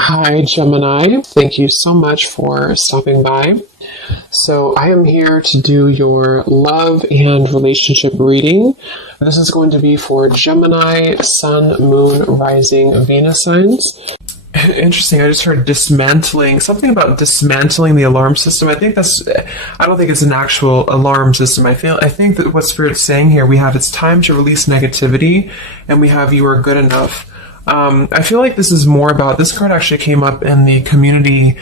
Hi, Gemini. Thank you so much for stopping by. So, I am here to do your love and relationship reading. This is going to be for Gemini, Sun, Moon, Rising, Venus signs. Interesting. I just heard dismantling, something about dismantling the alarm system. I don't think it's an actual alarm system. I think that what Spirit's saying here, we have it's time to release negativity, and we have you are good enough. I feel like this is more about, this card actually came up in the community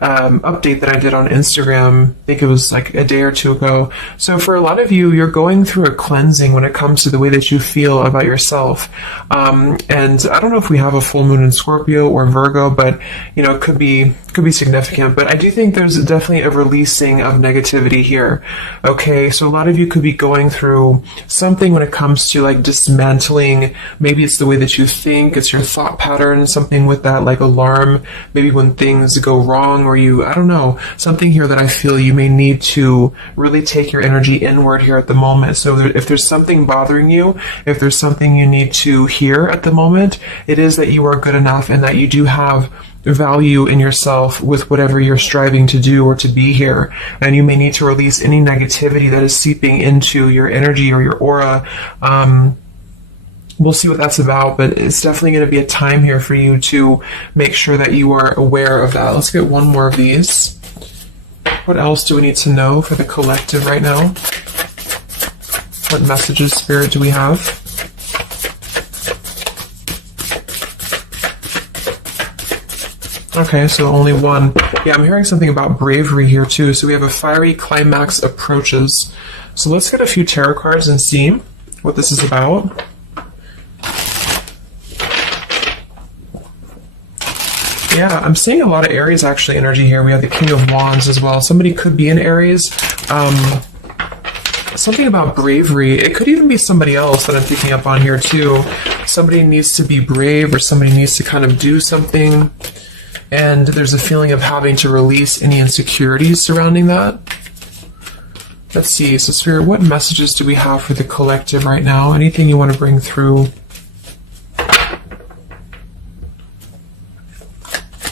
update that I did on Instagram. I think it was like a day or two ago. So for a lot of you, you're going through a cleansing when it comes to the way that you feel about yourself. And I don't know if we have a full moon in Scorpio or Virgo, but it could be significant. But I do think there's definitely a releasing of negativity here. Okay, so a lot of you could be going through something when it comes to like dismantling. Maybe it's the way that you think, it's your thought pattern, something with that like alarm, maybe when things go wrong, or I don't know, something here that I feel you may need to really take your energy inward here at the moment. So if there's something bothering you, if there's something you need to hear at the moment, it is that you are good enough and that you do have value in yourself with whatever you're striving to do or to be here. And you may need to release any negativity that is seeping into your energy or your aura. We'll see what that's about, but it's definitely going to be a time here for you to make sure that you are aware of that. Let's get one more of these. What else do we need to know for the collective right now? What messages, Spirit, do we have? Okay, so only one. Yeah, I'm hearing something about bravery here too. So we have a fiery climax approaches. So let's get a few tarot cards and see what this is about. Yeah, I'm seeing a lot of Aries actually energy here. We have the King of Wands as well. Somebody could be in Aries. Something about bravery. It could even be somebody else that I'm picking up on here too. Somebody needs to be brave, or somebody needs to kind of do something. And there's a feeling of having to release any insecurities surrounding that. Let's see. So Spirit, what messages do we have for the collective right now? Anything you want to bring through?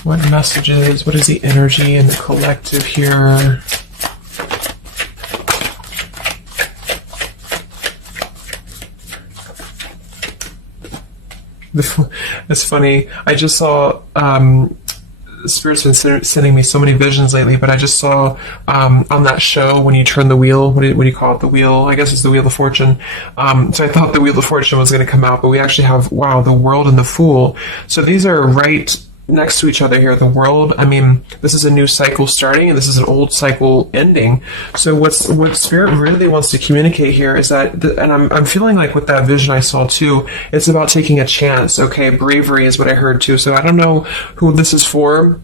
What messages, what is the energy in the collective here? It's funny, I just saw, Spirit's been sending me so many visions lately, but I just saw on that show when you turn the wheel, what do you call it? The wheel, I guess it's the Wheel of Fortune. So I thought the Wheel of Fortune was going to come out, but we actually have, wow, the World and the Fool. So these are right next to each other here. The World, I mean, this is a new cycle starting, and this is an old cycle ending. So what Spirit really wants to communicate here is that, and I'm feeling like with that vision I saw too, it's about taking a chance. Okay, bravery is what I heard too. So I don't know who this is for,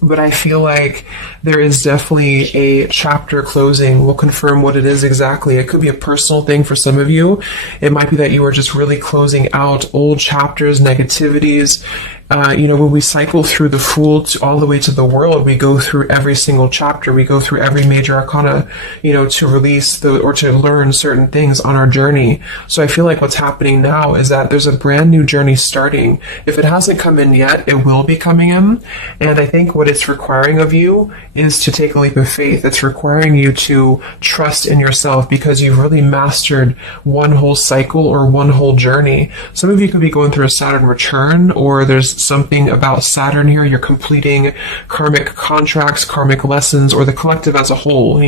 but I feel like there is definitely a chapter closing. We'll confirm what it is exactly. It could be a personal thing for some of you. It might be that you are just really closing out old chapters, negativities. When we cycle through the Fool all the way to the World, we go through every single chapter. We go through every major arcana, to release or to learn certain things on our journey. So I feel like what's happening now is that there's a brand new journey starting. If it hasn't come in yet, it will be coming in. And I think what it's requiring of you is to take a leap of faith. It's requiring you to trust in yourself, because you've really mastered one whole cycle or one whole journey. Some of you could be going through a Saturn return, or there's something about Saturn here. You're completing karmic contracts, karmic lessons, or the collective as a whole,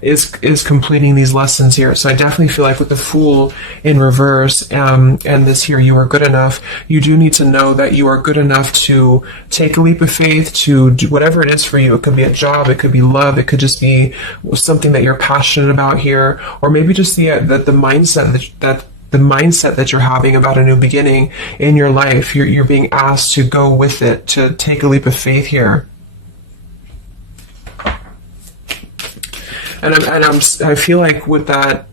is completing these lessons here. So I definitely feel like with the Fool in reverse, and this here, you are good enough. You do need to know that you are good enough to take a leap of faith, to do whatever it is for you. It could be a job, it could be love, it could just be something that you're passionate about here, or maybe just the mindset the mindset that you're having about a new beginning in your life. You're being asked to go with it, to take a leap of faith here. And I feel like with that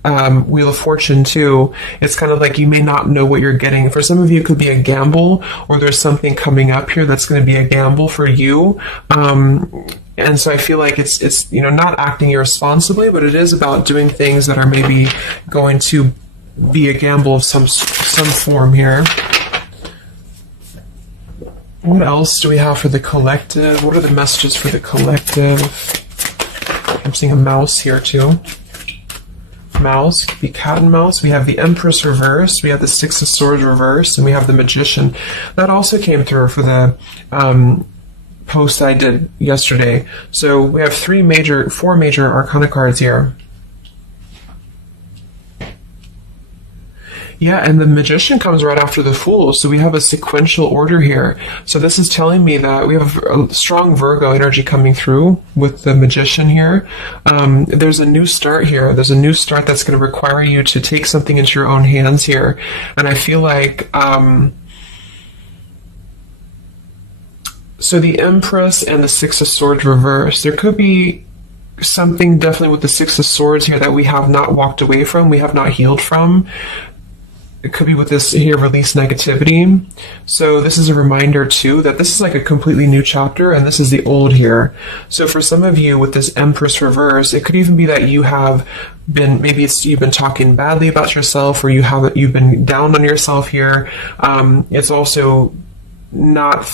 Wheel of Fortune too, it's kind of like you may not know what you're getting. For some of you, it could be a gamble, or there's something coming up here that's going to be a gamble for you. And so I feel like it's not acting irresponsibly, but it is about doing things that are maybe going to be a gamble of some form here. What else do we have for the collective? What are the messages for the collective? I'm seeing a mouse here too. Mouse, could be cat and mouse. We have the Empress reversed, we have the Six of Swords reversed, and we have the Magician. That also came through for the post I did yesterday. So we have four major Arcana cards here. Yeah, and the Magician comes right after the Fool, so we have a sequential order here. So this is telling me that we have a strong Virgo energy coming through with the Magician here. There's a new start here. There's a new start that's going to require you to take something into your own hands here. And I feel like... so the Empress and the Six of Swords reversed. There could be something definitely with the Six of Swords here that we have not walked away from, we have not healed from. It could be with this here, release negativity. So this is a reminder too that this is like a completely new chapter, and this is the old here. So for some of you with this Empress reverse, it could even be that you have been, maybe you've been talking badly about yourself, or you've been down on yourself here. It's also not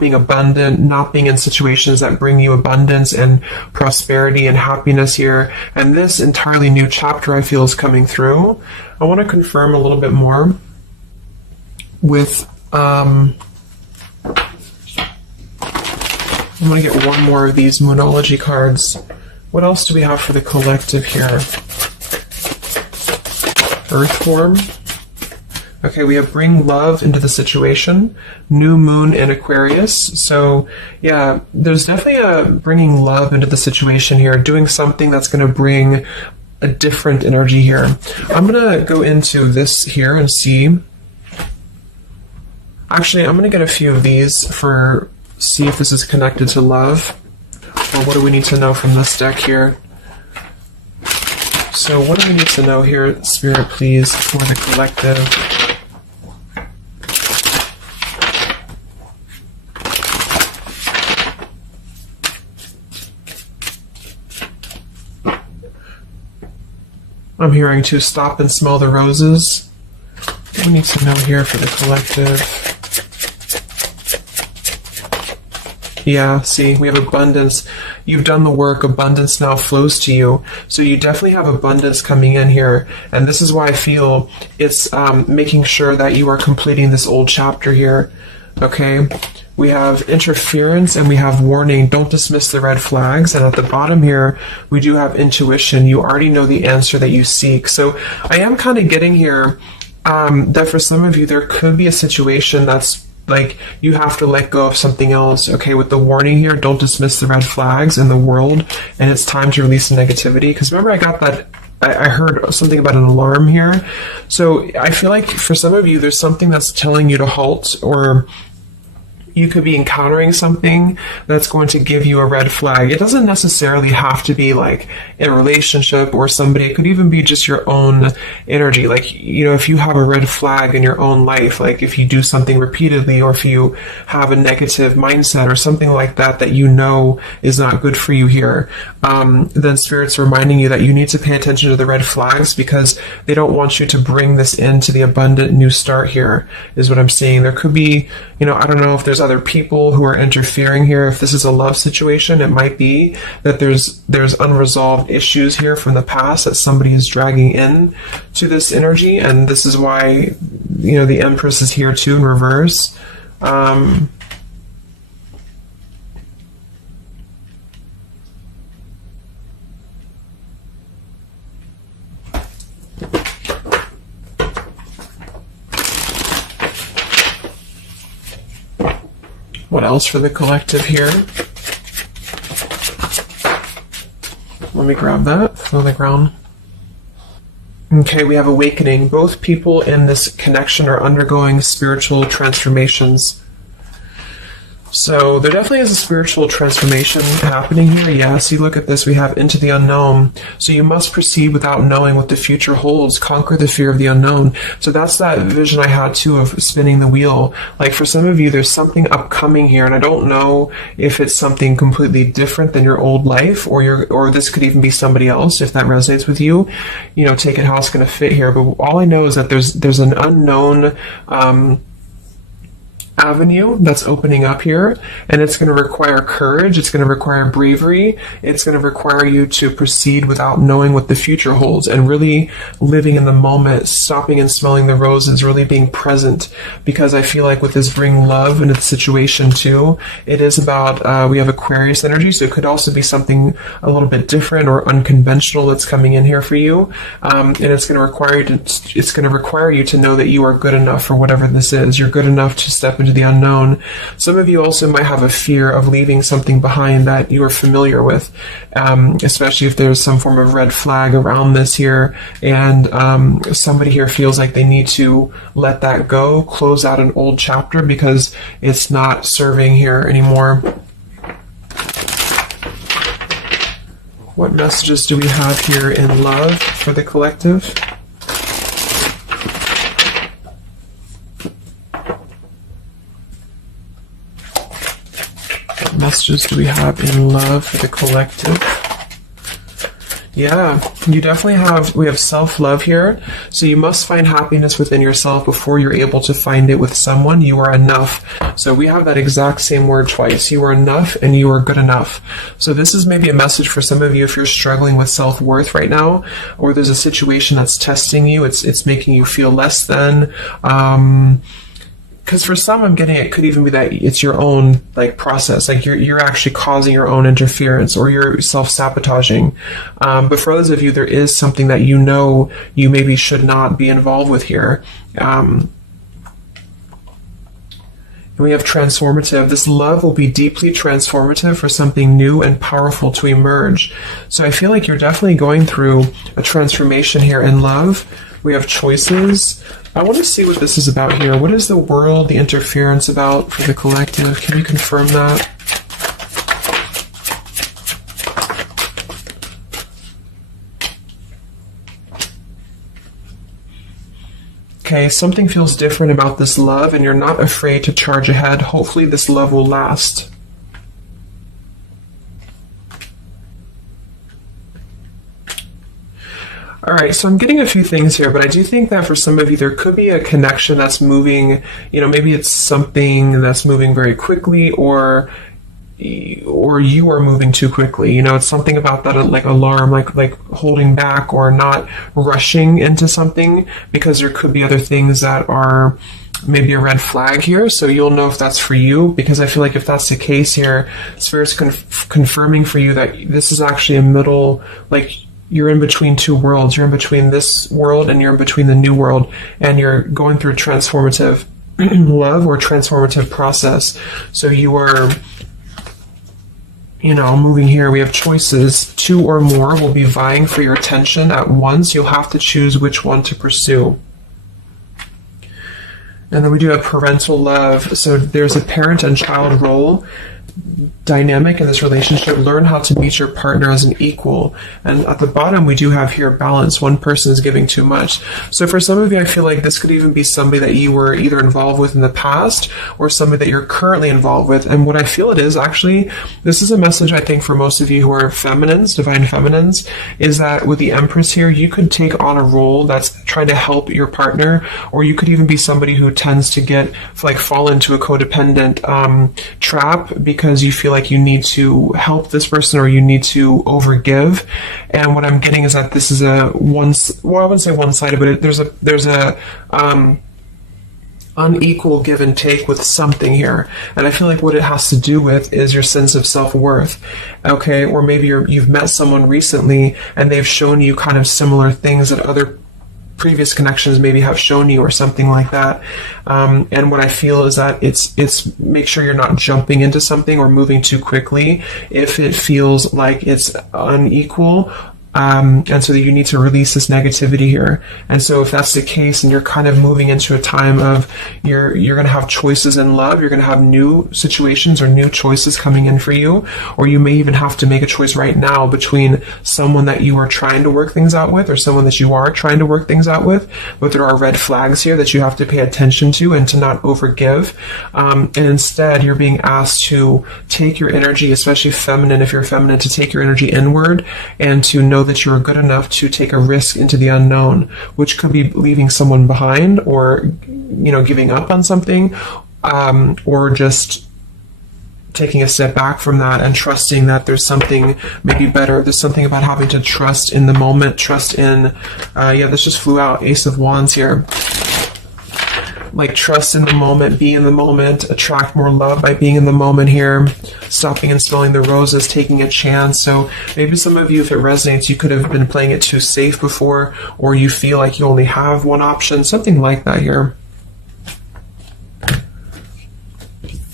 being abundant, not being in situations that bring you abundance and prosperity and happiness here. And this entirely new chapter I feel is coming through. I want to confirm a little bit more with, I'm going to get one more of these Moonology cards. What else do we have for the collective here? Earth form. Okay, we have bring love into the situation, new moon in Aquarius. So yeah, there's definitely a bringing love into the situation here, doing something that's going to bring a different energy here. I'm going to go into this here and see. Actually, I'm going to get a few of these see if this is connected to love, or what do we need to know from this deck here. So what do we need to know here, Spirit, please, for the collective? I'm hearing to stop and smell the roses. What do we need to know here for the collective? Yeah, see, we have abundance. You've done the work. Abundance now flows to you. So you definitely have abundance coming in here. And this is why I feel it's making sure that you are completing this old chapter here. Okay? We have interference and we have warning. Don't dismiss the red flags. And at the bottom here, we do have intuition. You already know the answer that you seek. So I am kind of getting here that for some of you, there could be a situation that's like you have to let go of something else. Okay, with the warning here, don't dismiss the red flags in the world. And it's time to release the negativity. Because remember, I got that. I heard something about an alarm here. So I feel like for some of you, there's something that's telling you to halt, or you could be encountering something that's going to give you a red flag. It doesn't necessarily have to be like in a relationship or somebody. It could even be just your own energy. Like, you know, if you have a red flag in your own life, like if you do something repeatedly, or if you have a negative mindset or something like that, that you know is not good for you here, then Spirit's reminding you that you need to pay attention to the red flags, because they don't want you to bring this into the abundant new start here, is what I'm seeing. There could be, you know, I don't know if there's other people who are interfering here. If this is a love situation, it might be that there's unresolved issues here from the past that somebody is dragging in to this energy, and this is why, you know, the Empress is here too in reverse. What else for the collective here? Let me grab that on the ground. Okay, we have awakening. Both people in this connection are undergoing spiritual transformations. So there definitely is a spiritual transformation happening here. Yeah, see, look at this. We have into the unknown. So you must proceed without knowing what the future holds. Conquer the fear of the unknown. So that's that vision I had too of spinning the wheel. Like for some of you, there's something upcoming here, and I don't know if it's something completely different than your old life, or this could even be somebody else. If that resonates with you, you know, take it how it's going to fit here. But all I know is that there's an unknown avenue that's opening up here, and it's going to require courage, it's going to require bravery, it's going to require you to proceed without knowing what the future holds, and really living in the moment, stopping and smelling the roses, really being present. Because I feel like with this bring love into the situation too, it is about we have Aquarius energy, so it could also be something a little bit different or unconventional that's coming in here for you, and it's going to require you to know that you are good enough for whatever this is. You're good enough to step into the unknown. Some of you also might have a fear of leaving something behind that you are familiar with, especially if there's some form of red flag around this here, and somebody here feels like they need to let that go, close out an old chapter because it's not serving here anymore. What messages do we have here in love for the collective? What messages do we have in love for the collective? Yeah, you definitely we have self-love here. So you must find happiness within yourself before you're able to find it with someone. You are enough. So we have that exact same word twice. You are enough and you are good enough. So this is maybe a message for some of you if you're struggling with self-worth right now, or there's a situation that's testing you. It's making you feel less than. Because for some, I'm getting it could even be that it's your own process, you're actually causing your own interference, or you're self-sabotaging. But for others of you, there is something that you know you maybe should not be involved with here. And we have transformative. This love will be deeply transformative for something new and powerful to emerge. So I feel like you're definitely going through a transformation here in love. We have choices. I want to see what this is about here. What is the world, the interference about for the collective? Can you confirm that? Okay, something feels different about this love, and you're not afraid to charge ahead. Hopefully this love will last. All right, so I'm getting a few things here, but I do think that for some of you, there could be a connection that's moving, maybe it's something that's moving very quickly, or you are moving too quickly. It's something about that, alarm, like holding back or not rushing into something, because there could be other things that are maybe a red flag here. So you'll know if that's for you, because I feel like if that's the case here, Spirit's confirming for you that this is actually a middle, you're in between two worlds. You're in between this world and you're in between the new world, and you're going through transformative love or transformative process. So you are, moving here. We have choices. Two or more will be vying for your attention at once. You'll have to choose which one to pursue. And then we do have parental love. So there's a parent and child role dynamic in this relationship. Learn how to meet your partner as an equal. And at the bottom, we do have here balance. One person is giving too much. So for some of you, I feel like this could even be somebody that you were either involved with in the past or somebody that you're currently involved with. And what I feel it is, actually, this is a message I think for most of you who are feminines, divine feminines, is that with the Empress here, you could take on a role that's trying to help your partner, or you could even be somebody who tends to fall into a codependent trap because you feel like you need to help this person or you need to overgive. And what I'm getting is that this is I wouldn't say one-sided, but there's a unequal give and take with something here. And I feel like what it has to do with is your sense of self-worth. Okay, or maybe you've met someone recently and they've shown you kind of similar things that other previous connections maybe have shown you, or something like that. And what I feel is that it's make sure you're not jumping into something or moving too quickly if it feels like it's unequal. And so that you need to release this negativity here. And so if that's the case and you're kind of moving into a time of you're going to have choices in love, you're going to have new situations or new choices coming in for you, or you may even have to make a choice right now between someone that you are trying to work things out with or someone that you are trying to work things out with. But there are red flags here that you have to pay attention to and to not overgive. And instead, you're being asked to take your energy, especially feminine, if you're feminine, to take your energy inward and to know that you're good enough to take a risk into the unknown, which could be leaving someone behind or, giving up on something. or just taking a step back from that and trusting that there's something maybe better. There's something about having to trust in the moment, trust in, this just flew out, Ace of Wands here. Like trust in the moment, be in the moment, attract more love by being in the moment here, stopping and smelling the roses, taking a chance. So maybe some of you, if it resonates, you could have been playing it too safe before, or you feel like you only have one option, something like that here.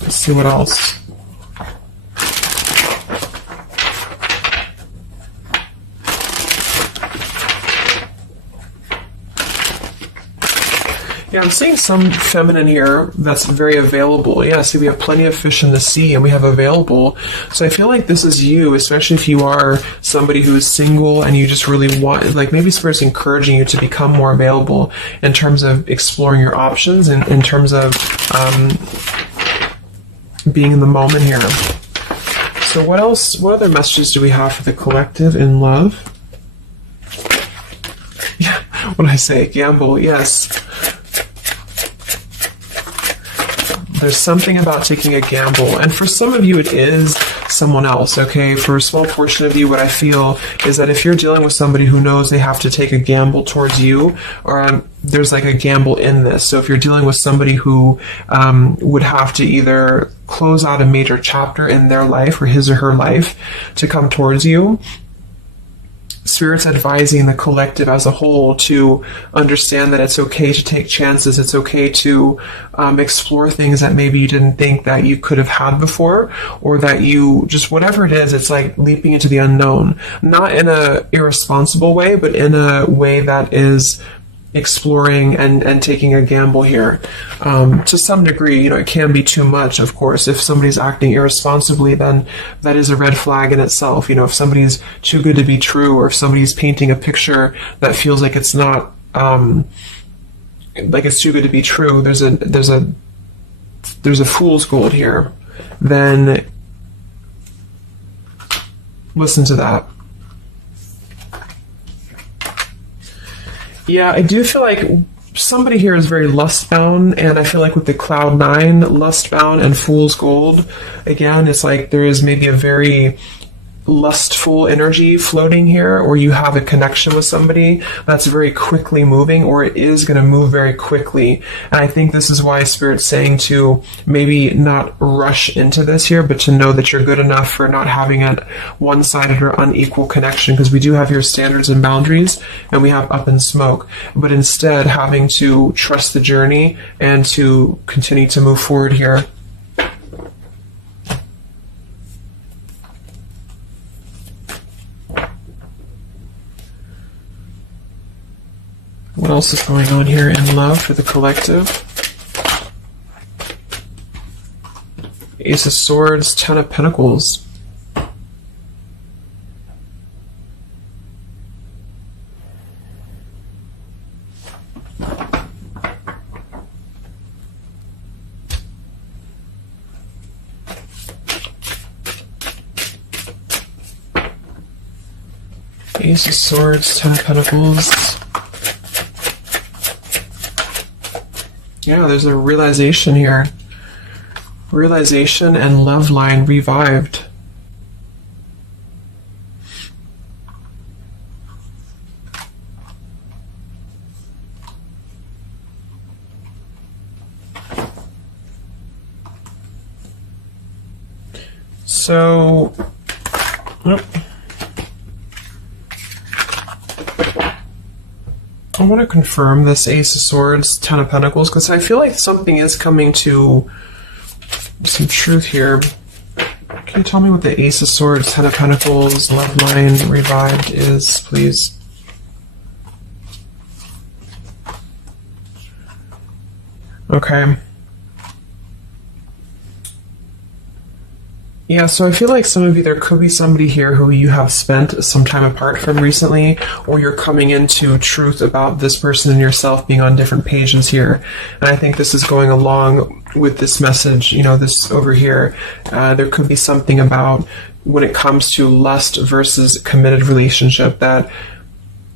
Let's see what else. Yeah, I'm seeing some feminine here that's very available. Yeah, see, we have plenty of fish in the sea and we have available. So I feel like this is you, especially if you are somebody who is single and you just really want, like maybe Spirit's encouraging you to become more available in terms of exploring your options and in terms of being in the moment here. So what else, what other messages do we have for the collective in love? Yeah, what did I say? Gamble, yes. There's something about taking a gamble. And for some of you, it is someone else, okay? For a small portion of you, what I feel is that if you're dealing with somebody who knows they have to take a gamble towards you, or there's like a gamble in this. So if you're dealing with somebody who would have to either close out a major chapter in their life or his or her life to come towards you, Spirit's advising the collective as a whole to understand that it's okay to take chances. It's okay to explore things that maybe you didn't think that you could have had before, or that you just, whatever it is, it's like leaping into the unknown. Not in a irresponsible way, but in a way that is exploring and taking a gamble here. To some degree, it can be too much, of course. If somebody's acting irresponsibly, then that is a red flag in itself. If somebody's too good to be true, or if somebody's painting a picture that feels like it's not, like it's too good to be true, there's a fool's gold here, then listen to that. Yeah, I do feel like somebody here is very lust-bound, and I feel like with the Cloud 9, lust-bound and Fool's Gold, again, it's like there is maybe a very lustful energy floating here, or you have a connection with somebody that's very quickly moving, or it is going to move very quickly. And I think this is why Spirit's saying to maybe not rush into this here, but to know that you're good enough for not having a one-sided or unequal connection, because we do have your standards and boundaries, and we have up in smoke, but instead having to trust the journey and to continue to move forward here. What else is going on here in love for the collective? Ace of Swords, Ten of Pentacles. Ace of Swords, Ten of Pentacles. Yeah, there's a realization here. Realization and love line revived. So, I want to confirm this Ace of Swords, Ten of Pentacles, because I feel like something is coming to some truth here. Can you tell me what the Ace of Swords, Ten of Pentacles, love line revived is, please? Okay. Yeah, so I feel like some of you, there could be somebody here who you have spent some time apart from recently, or you're coming into truth about this person and yourself being on different pages here. And I think this is going along with this message, this over here. There could be something about when it comes to lust versus committed relationship that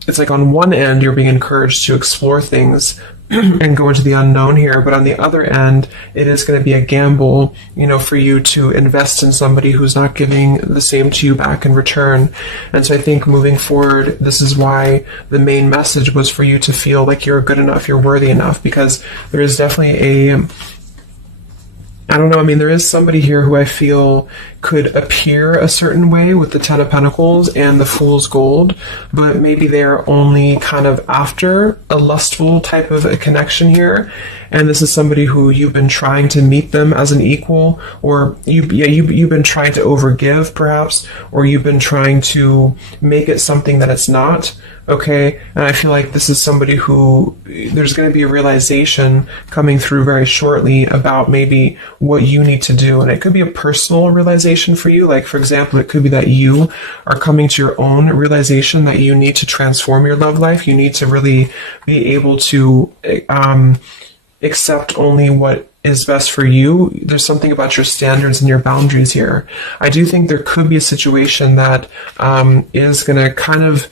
it's like on one end you're being encouraged to explore things, and go into the unknown here. But on the other end, it is going to be a gamble, for you to invest in somebody who's not giving the same to you back in return. And so I think moving forward, this is why the main message was for you to feel like you're good enough, you're worthy enough, because there is definitely I don't know, there is somebody here who I feel could appear a certain way with the Ten of Pentacles and the Fool's Gold, but maybe they're only kind of after a lustful type of a connection here. And this is somebody who you've been trying to meet them as an equal, or you've been trying to overgive perhaps, or you've been trying to make it something that it's not. Okay, and I feel like this is somebody who there's going to be a realization coming through very shortly about maybe what you need to do. And it could be a personal realization for you. Like, for example, it could be that you are coming to your own realization that you need to transform your love life. You need to really be able to accept only what is best for you. There's something about your standards and your boundaries here. I do think there could be a situation that is going to kind of,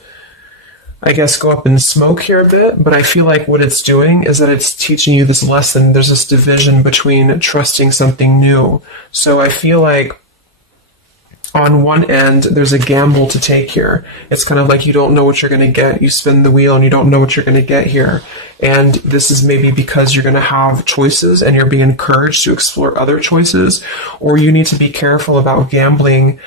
I guess, go up in smoke here a bit, but I feel like what it's doing is that it's teaching you this lesson. There's this division between trusting something new. So I feel like on one end, there's a gamble to take here. It's kind of like you don't know what you're going to get. You spin the wheel and you don't know what you're going to get here. And this is maybe because you're going to have choices and you're being encouraged to explore other choices, or you need to be careful about gambling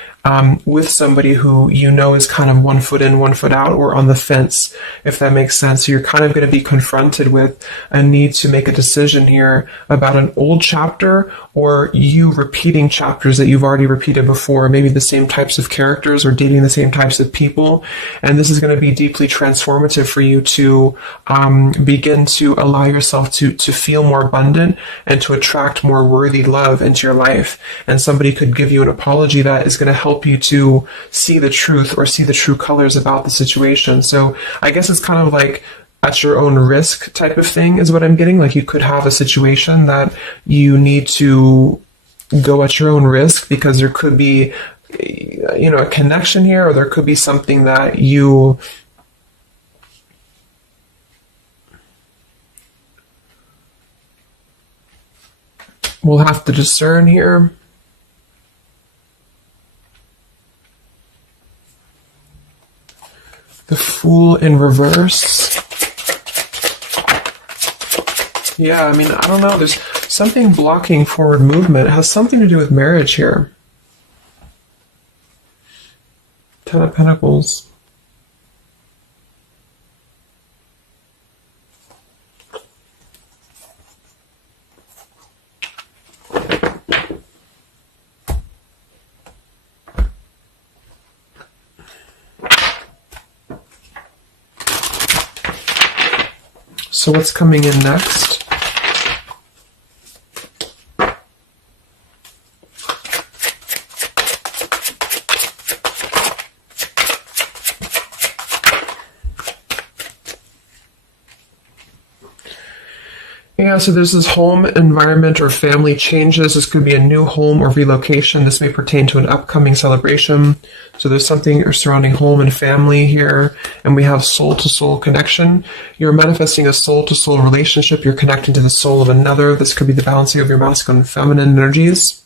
with somebody who is kind of 1 foot in, 1 foot out, or on the fence, if that makes sense. So you're kind of going to be confronted with a need to make a decision here about an old chapter, or you repeating chapters that you've already repeated before, maybe the same types of characters or dating the same types of people. And this is going to be deeply transformative for you to begin to allow yourself to feel more abundant and to attract more worthy love into your life. And somebody could give you an apology that is going to help you to see the truth or see the true colors about the situation. So I guess it's kind of like at your own risk type of thing is what I'm getting. Like, you could have a situation that you need to go at your own risk because there could be, a connection here, or there could be something that you will have to discern here. The Fool in reverse. Yeah, I don't know. There's something blocking forward movement. It has something to do with marriage here. Ten of Pentacles. So what's coming in next? Yeah, so there's this home, environment, or family changes. This could be a new home or relocation. This may pertain to an upcoming celebration. So there's something surrounding home and family here. And we have soul-to-soul connection. You're manifesting a soul-to-soul relationship. You're connecting to the soul of another. This could be the balancing of your masculine and feminine energies.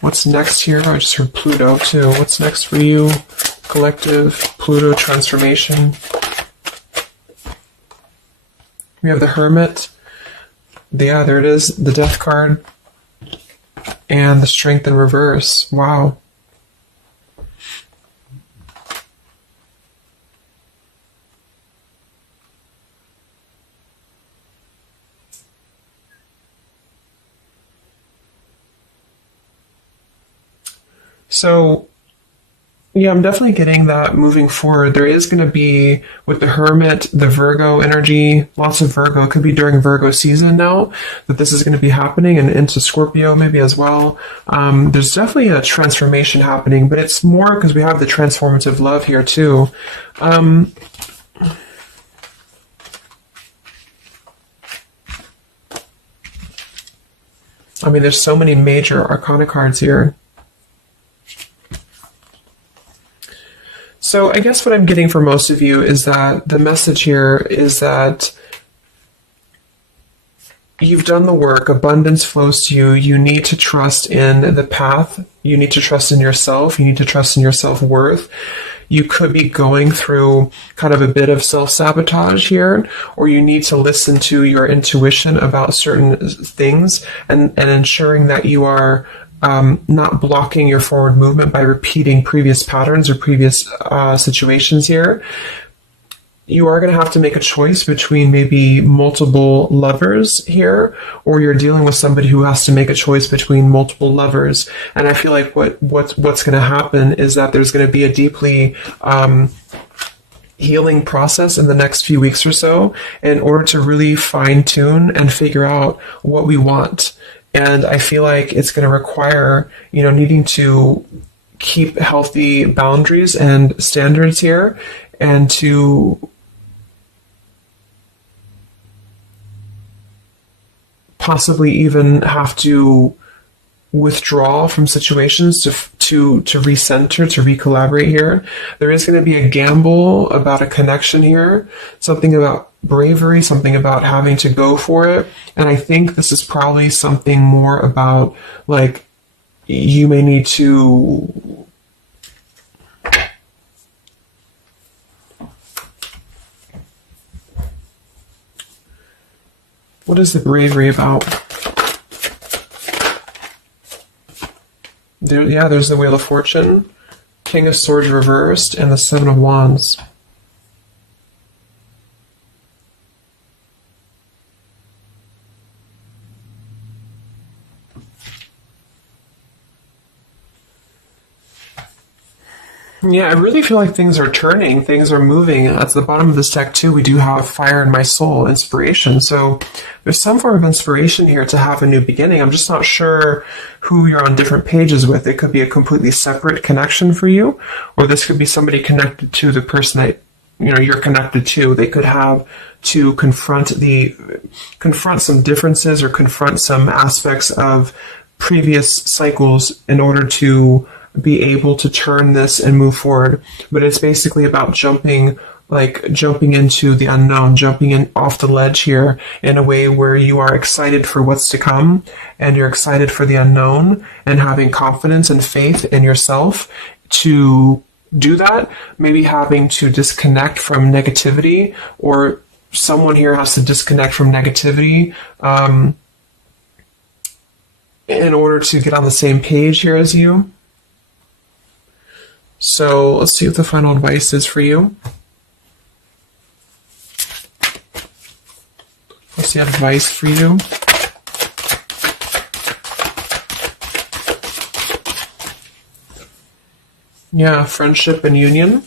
What's next here? I just heard Pluto, too. What's next for you? Collective, Pluto, transformation. We have the Hermit. Yeah, there it is. The Death card. And the Strength in reverse. Wow. So, yeah, I'm definitely getting that moving forward. There is going to be, with the Hermit, the Virgo energy, lots of Virgo. It could be during Virgo season now that this is going to be happening, and into Scorpio maybe as well. There's definitely a transformation happening, but it's more because we have the transformative love here too. There's so many major arcana cards here. So I guess what I'm getting for most of you is that the message here is that you've done the work, abundance flows to you, you need to trust in the path, you need to trust in yourself, you need to trust in your self-worth. You could be going through kind of a bit of self-sabotage here, or you need to listen to your intuition about certain things and ensuring that you are not blocking your forward movement by repeating previous patterns or previous situations here. You are going to have to make a choice between maybe multiple lovers here, or you're dealing with somebody who has to make a choice between multiple lovers. And I feel like what's going to happen is that there's going to be a deeply healing process in the next few weeks or so in order to really fine tune and figure out what we want. And I feel like it's going to require, needing to keep healthy boundaries and standards here, and to possibly even have to withdraw from situations to recenter, to recollaborate here. There is going to be a gamble about a connection here, something about bravery, something about having to go for it. And I think this is probably something more about, like, you may need to what is the bravery about? There's the Wheel of Fortune, King of Swords reversed, and the Seven of Wands. Yeah, I really feel like things are turning, things are moving. At the bottom of this deck, too, we do have Fire in My Soul, inspiration. So there's some form of inspiration here to have a new beginning. I'm just not sure who you're on different pages with. It could be a completely separate connection for you, or this could be somebody connected to the person that you're connected to. They could have to confront some differences or confront some aspects of previous cycles in order to be able to turn this and move forward. But it's basically about jumping into the unknown, jumping in off the ledge here in a way where you are excited for what's to come, and you're excited for the unknown, and having confidence and faith in yourself to do that. Maybe having to disconnect from negativity, or someone here has to disconnect from negativity in order to get on the same page here as you. So let's see what the final advice is for you. What's the advice for you? Yeah, friendship and union.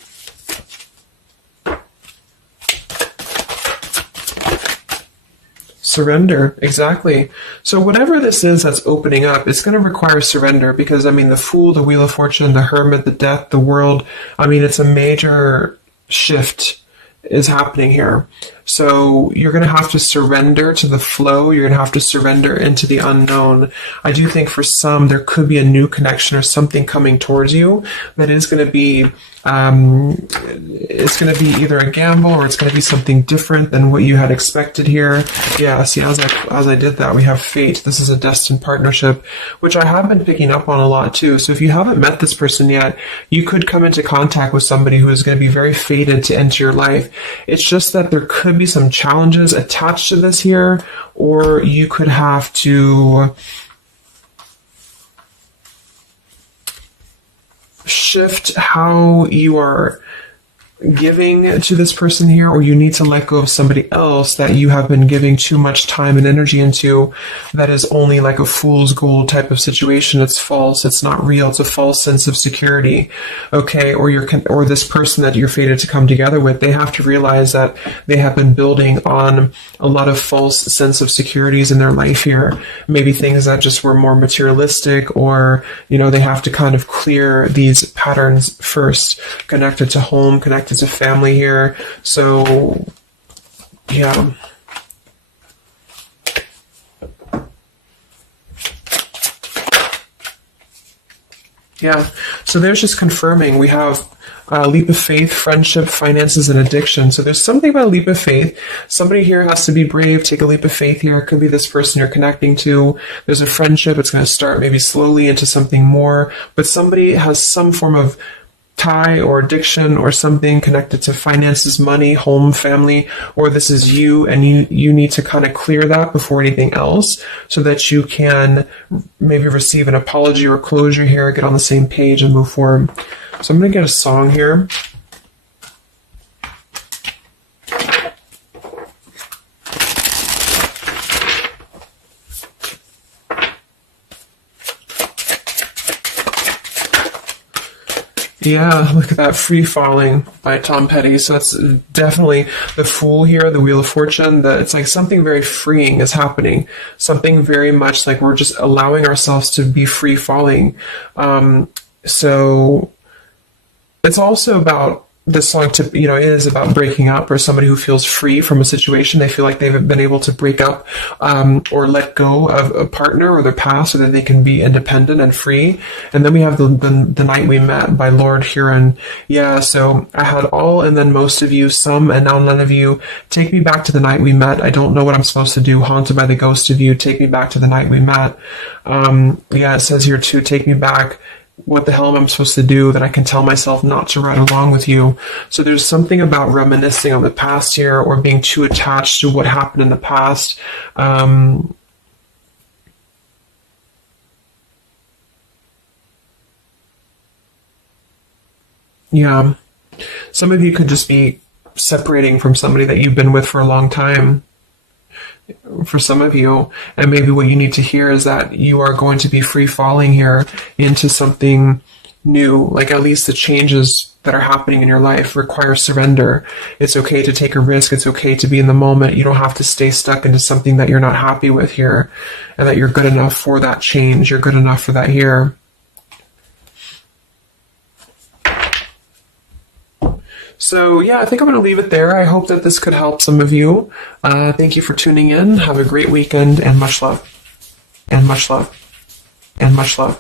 Surrender, exactly. So whatever this is that's opening up, it's going to require surrender, because, the Fool, the Wheel of Fortune, the Hermit, the Death, the World, it's a major shift is happening here. So you're going to have to surrender to the flow. You're going to have to surrender into the unknown. I do think for some, there could be a new connection or something coming towards you that is going to be, it's going to be either a gamble, or it's going to be something different than what you had expected here. Yeah, see, as I did that, we have fate. This is a destined partnership, which I have been picking up on a lot too. So if you haven't met this person yet, you could come into contact with somebody who is going to be very fated to enter your life. It's just that there could be some challenges attached to this here, or you could have to shift how you are giving to this person here, or you need to let go of somebody else that you have been giving too much time and energy into, that is only like a fool's gold type of situation. It's false, it's not real, it's a false sense of security. Okay, or this person that you're fated to come together with, they have to realize that they have been building on a lot of false sense of securities in their life here. Maybe things that just were more materialistic, or they have to kind of clear these patterns first, connected to home, connected to family here. So yeah, So there's just confirming. We have leap of faith, friendship, finances, and addiction. So there's something about a leap of faith. Somebody here has to be brave, take a leap of faith here. It could be this person you're connecting to. There's a friendship. It's going to start maybe slowly into something more. But somebody has some form of tie or addiction or something connected to finances, money, home, family, or this is you, and you need to kind of clear that before anything else so that you can maybe receive an apology or closure here, get on the same page and move forward. So I'm going to get a song here. Yeah, look at that, Free Falling by Tom Petty. So that's definitely the Fool here, the Wheel of Fortune. It's like something very freeing is happening. Something very much like we're just allowing ourselves to be free falling. So it's also about this song it is about breaking up, or somebody who feels free from a situation. They feel like they've been able to break up or let go of a partner or their past so that they can be independent and free. And then we have the Night We Met by Lord Huron. Yeah, so I had all and then most of you, some and now none of you. Take me back to the night we met. I don't know what I'm supposed to do. Haunted by the ghost of you. Take me back to the night we met. Yeah, it says here too, take me back. What the hell am I supposed to do that I can tell myself not to ride along with you? So there's something about reminiscing on the past here, or being too attached to what happened in the past. Yeah. Some of you could just be separating from somebody that you've been with for a long time. For some of you, and maybe what you need to hear is that you are going to be free falling here into something new. Like, at least the changes that are happening in your life require surrender. It's okay to take a risk. It's okay to be in the moment. You don't have to stay stuck into something that you're not happy with here, and that you're good enough for that change. You're good enough for that here. So yeah, I think I'm going to leave it there. I hope that this could help some of you. Thank you for tuning in. Have a great weekend, and much love. And much love. And much love.